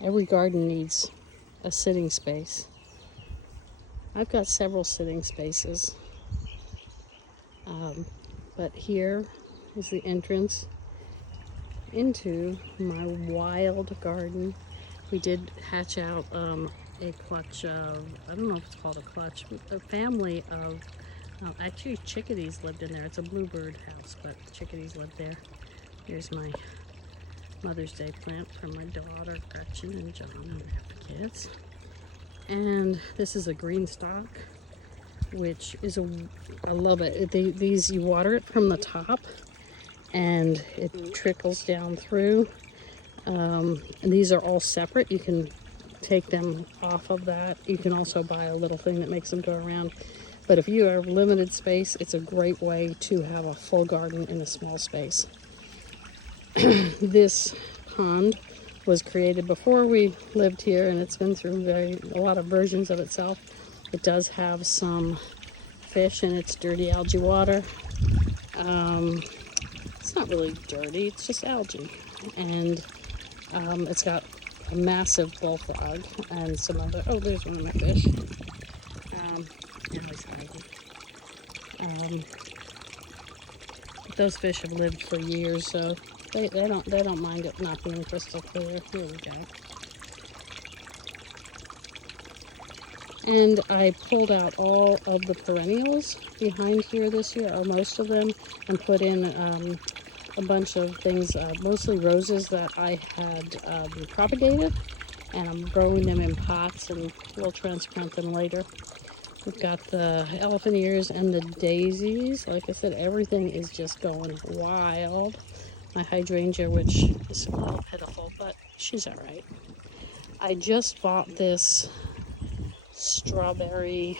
Every garden needs a sitting space. I've got several sitting spaces. But here is the entrance into my wild garden. We did hatch out a clutch of, I don't know if it's called a clutch, a family of, actually chickadees lived in there. It's a bluebird house, but chickadees lived there. Here's my Mother's Day plant from my daughter Gretchen and John and the kids. And this is a green stock, which is I love it. These, you water it from the top and it trickles down through. And these are all separate. You can take them off of that. You can also buy a little thing that makes them go around. But if you have limited space, it's a great way to have a full garden in a small space. This pond was created before we lived here, and it's been through a lot of versions of itself. It does have some fish in its dirty algae water. It's not really dirty, it's just algae. And it's got a massive bullfrog and some other, oh, there's one of my fish. Those fish have lived for years, so they don't mind it not being crystal clear. Here we go. And I pulled out all of the perennials behind here this year, or most of them, and put in a bunch of things, mostly roses that I had propagated, and I'm growing them in pots, and we'll transplant them later. We've got the elephant ears and the daisies. Like I said, everything is just going wild. My hydrangea, which is a little pitiful, but she's all right. I just bought this strawberry,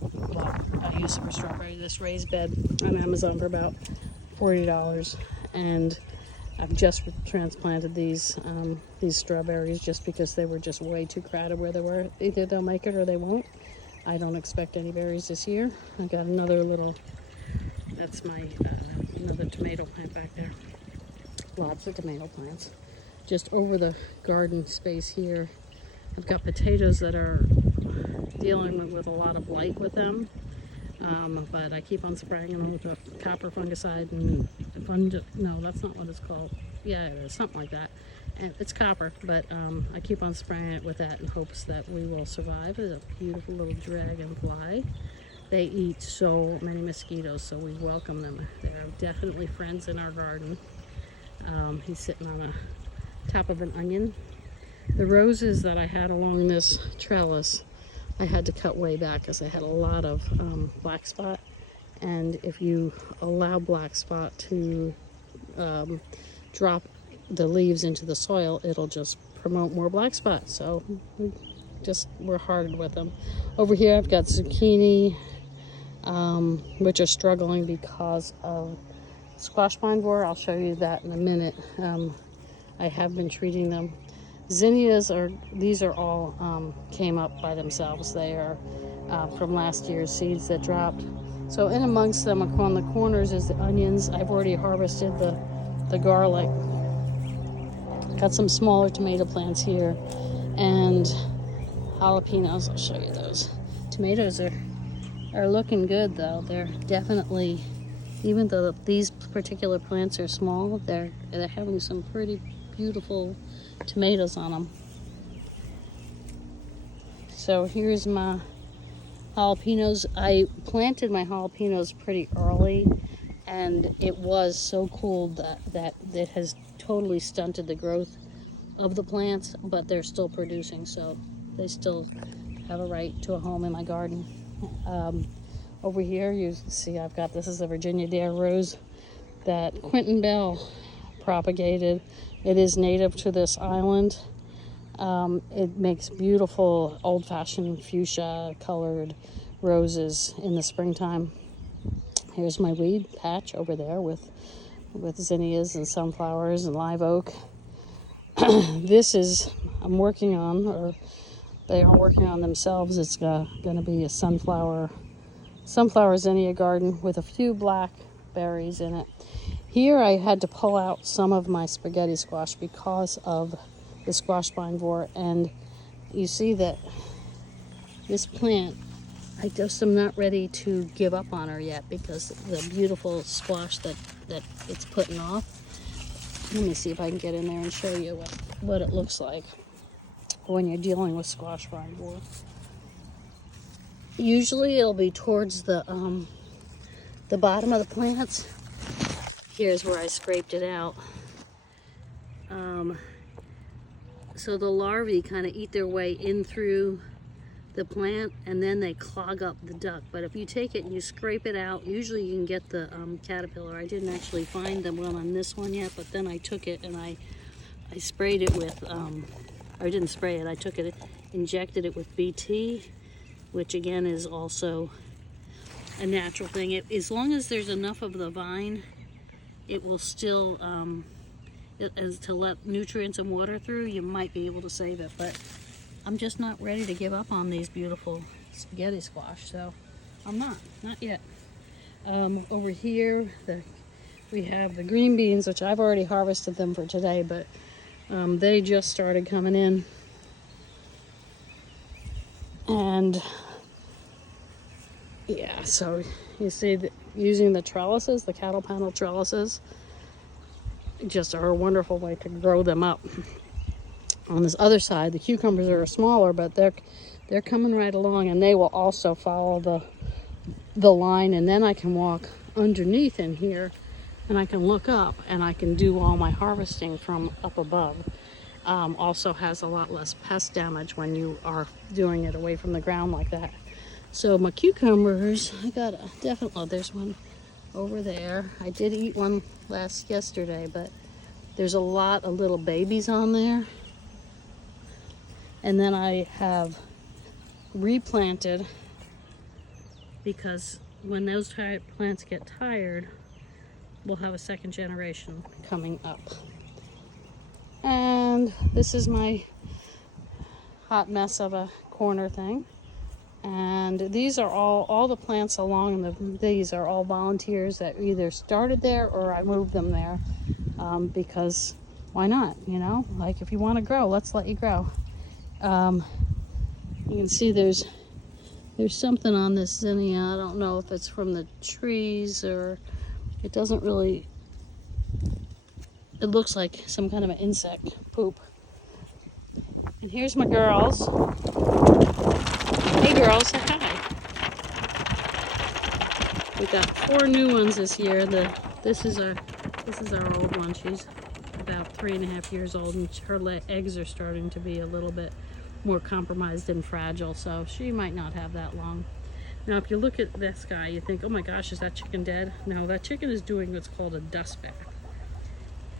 well, I use it for strawberry, this raised bed on Amazon for about $40, and I've just transplanted these strawberries just because they were just way too crowded where they were. Either they'll make it or they won't. I don't expect any berries this year. I got another little, that's my another tomato plant back there. Lots of tomato plants. Just over the garden space here, I've got potatoes that are dealing with a lot of blight with them. But I keep on spraying them with a copper fungicide and no, that's not what it's called. Yeah, it is, something like that. And it's copper, but I keep on spraying it with that in hopes that we will survive. There's a beautiful little dragonfly. They eat so many mosquitoes, so we welcome them. They're definitely friends in our garden. He's sitting on the top of an onion. The roses that I had along this trellis, I had to cut way back because I had a lot of black spot. And if you allow black spot to drop the leaves into the soil, it'll just promote more black spot. So we're hard with them. Over here I've got zucchini, which are struggling because of squash vine borer. I'll show you that in a minute. I have been treating them. Zinnias these are all came up by themselves. They are from last year's seeds that dropped. So in amongst them, on the corners, is the onions. I've already harvested the garlic. Got some smaller tomato plants here, and jalapenos. I'll show you those. Tomatoes are looking good though. They're definitely, even though these particular plants are small, they're having some pretty beautiful tomatoes on them. So here's my jalapenos. I planted my jalapenos pretty early, and it was so cold that it has totally stunted the growth of the plants, but they're still producing, so they still have a right to a home in my garden. Over here you see I've got, this is a Virginia Dare rose that Quentin Bell propagated. It is native to this island. It makes beautiful old-fashioned fuchsia colored roses in the springtime. Here's my weed patch over there with zinnias and sunflowers and live oak. This is, I'm working on, or they are working on themselves. It's going to be a sunflower zinnia garden with a few black berries in it. Here I had to pull out some of my spaghetti squash because of the squash vine-vor, and you see that this plant, I just am not ready to give up on her yet because the beautiful squash that it's putting off. Let me see if I can get in there and show you what it looks like when you're dealing with squash vine-vor. Usually it'll be towards the bottom of the plants. Here's where I scraped it out. So the larvae kind of eat their way in through the plant, and then they clog up the duct. But if you take it and you scrape it out, usually you can get the caterpillar. I didn't actually find the one on this one yet, but then I took it and I sprayed it with, or I didn't spray it, I took it, injected it with BT, which again is also a natural thing. As long as there's enough of the vine, it will still, as to let nutrients and water through, you might be able to save it. But I'm just not ready to give up on these beautiful spaghetti squash, so I'm not yet. Over here, we have the green beans, which I've already harvested them for today, but they just started coming in. And yeah, so you see that using the trellises, the cattle panel trellises, just are a wonderful way to grow them up. On this other side, the cucumbers are smaller, but they're coming right along, and they will also follow the line, and then I can walk underneath in here and I can look up and I can do all my harvesting from up above. Also has a lot less pest damage when you are doing it away from the ground like that. So my cucumbers, I got definitely, oh, there's one over there. I did eat one yesterday, but there's a lot of little babies on there. And then I have replanted, because when those plants get tired, we'll have a second generation coming up. And this is my hot mess of a corner thing. And these are all the plants along these are all volunteers that either started there or I moved them there, because why not, you know? Like, if you want to grow, let's let you grow. You can see there's something on this zinnia. I don't know if it's from the trees or it doesn't really, it looks like some kind of an insect poop. And here's my girls. Hey girls, say hi. We got 4 new ones this year. This is our old one. She's about 3.5 years old, and her eggs are starting to be a little bit more compromised and fragile, so she might not have that long. Now, if you look at this guy, you think, oh my gosh, is that chicken dead? No, that chicken is doing what's called a dust bath.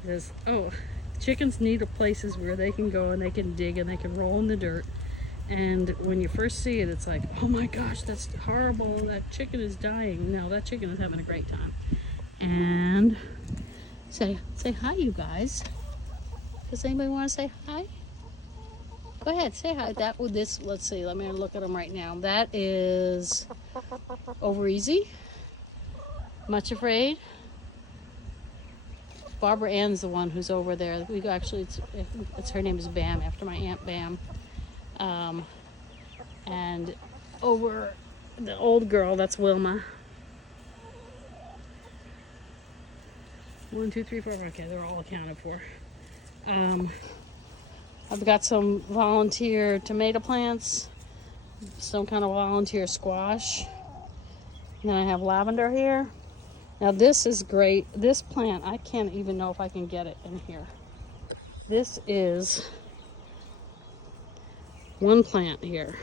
Because, chickens need places where they can go and they can dig and they can roll in the dirt. And when you first see it, it's like, oh my gosh, that's horrible, that chicken is dying. No, that chicken is having a great time. And say hi, you guys. Does anybody want to say hi? Go ahead, say hi. Let's see, let me look at them right now. That is Over Easy, Much Afraid. Barbara Ann's the one who's over there. It's her name is Bam, after my Aunt Bam. And over the old girl, that's Wilma. 1, 2, 3, 4. Okay, they're all accounted for. I've got some volunteer tomato plants, some kind of volunteer squash. And then I have lavender here. Now this is great. This plant, I can't even know if I can get it in here. This is one plant here.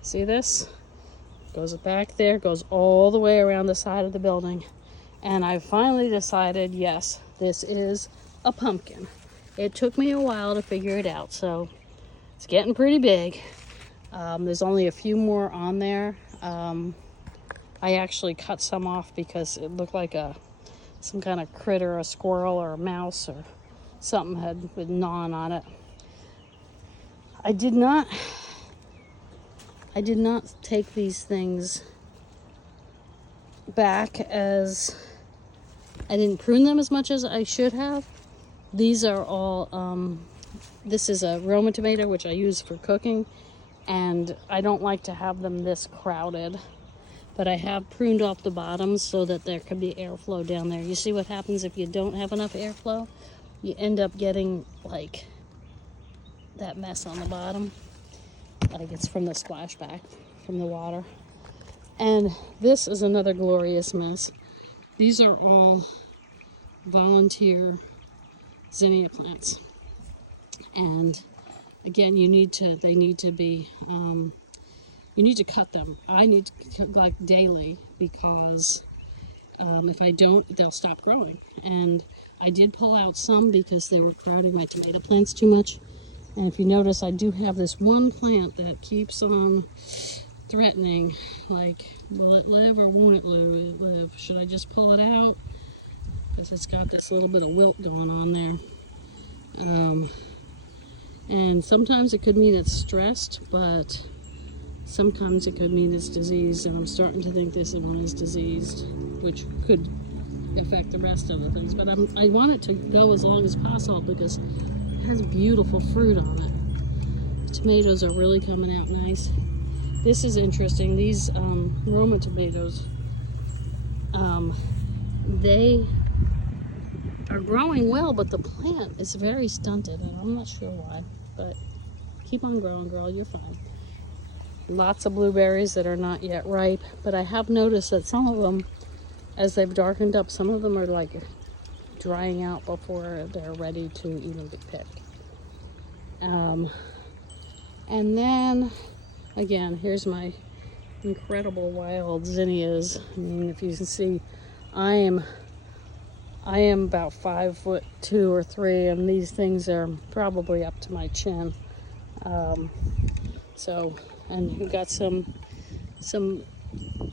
See this? Goes back there, goes all the way around the side of the building. And I finally decided, yes, this is a pumpkin. It took me a while to figure it out, so it's getting pretty big. There's only a few more on there. I actually cut some off because it looked like some kind of critter, a squirrel or a mouse or something had been gnawing on it. I did not take these things back, as I didn't prune them as much as I should have. These are all This is a Roma tomato, which I use for cooking, and I don't like to have them this crowded, but I have pruned off the bottoms so that there could be airflow down there. You see what happens if you don't have enough airflow? You end up getting like that mess on the bottom, like it's from the splashback from the water. And this is another glorious mess. These are all volunteer zinnia plants, and again, they need to be you need to cut them. I need to cut like daily, because if I don't, they'll stop growing. And I did pull out some because they were crowding my tomato plants too much. And if you notice, I do have this one plant that keeps on threatening, like, will it live or won't it live? Should I just pull it out? Because it's got this little bit of wilt going on there. And sometimes it could mean it's stressed, but sometimes it could mean it's diseased, and I'm starting to think this one is diseased, which could affect the rest of the things. But I want it to go as long as possible because it has beautiful fruit on it. The tomatoes are really coming out nice. This is interesting. These Roma tomatoes, they are growing well, but the plant is very stunted, and I'm not sure why, but keep on growing, girl, you're fine. Lots of blueberries that are not yet ripe, but I have noticed that some of them, as they've darkened up, some of them are like drying out before they're ready to even be picked. And then again, here's my incredible wild zinnias. I mean, if you can see, I am about 5'2" or 3", and these things are probably up to my chin. And we've got some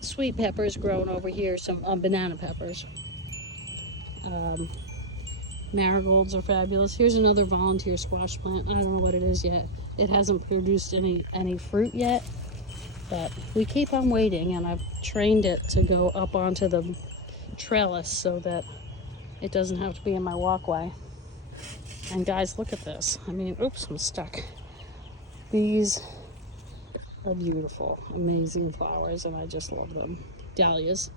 sweet peppers growing over here, some banana peppers. Marigolds are fabulous. Here's another volunteer squash plant. I don't know what it is yet. It hasn't produced any fruit yet, but we keep on waiting, and I've trained it to go up onto the trellis so that it doesn't have to be in my walkway. And guys, look at this. I mean, oops, I'm stuck. These are beautiful, amazing flowers, and I just love them. Dahlias.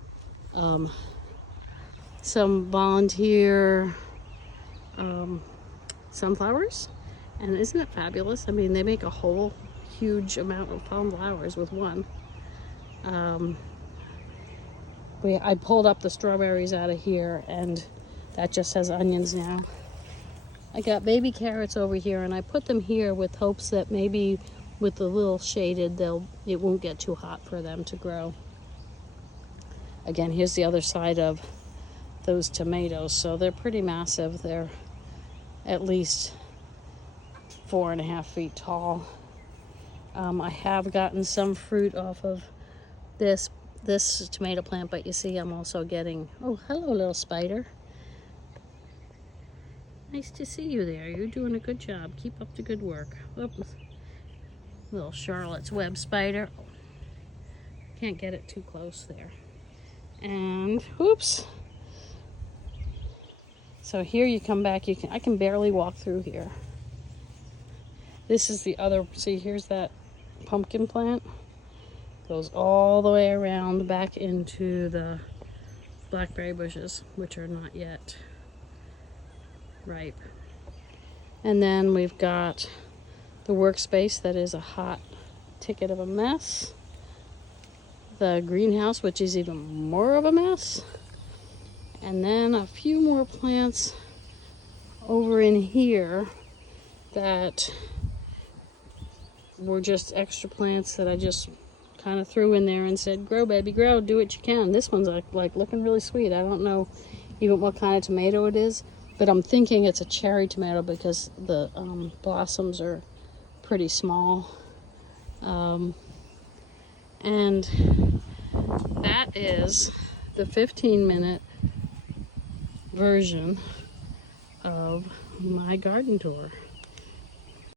Some volunteer sunflowers, and isn't it fabulous? I mean, they make a whole huge amount of flowers with one. I pulled up the strawberries out of here, and that just has onions now. I got baby carrots over here, and I put them here with hopes that maybe with the little shaded, it won't get too hot for them to grow. Again, here's the other side of those tomatoes. So they're pretty massive. They're at least 4.5 feet tall. I have gotten some fruit off of this tomato plant, but you see I'm also getting, oh, hello, little spider. Nice to see you there. You're doing a good job. Keep up the good work. Oops. Little Charlotte's Web spider. Can't get it too close there. And whoops. So here you come back. I can barely walk through here. This is the other. See, here's that pumpkin plant. Goes all the way around back into the blackberry bushes, which are not yet ripe. And then we've got the workspace that is a hot ticket of a mess. The greenhouse, which is even more of a mess. And then a few more plants over in here that were just extra plants that I just kind of threw in there and said, grow, baby, grow, do what you can. This one's like looking really sweet. I don't know even what kind of tomato it is, but I'm thinking it's a cherry tomato because the blossoms are pretty small. And that is the 15-minute version of my garden tour.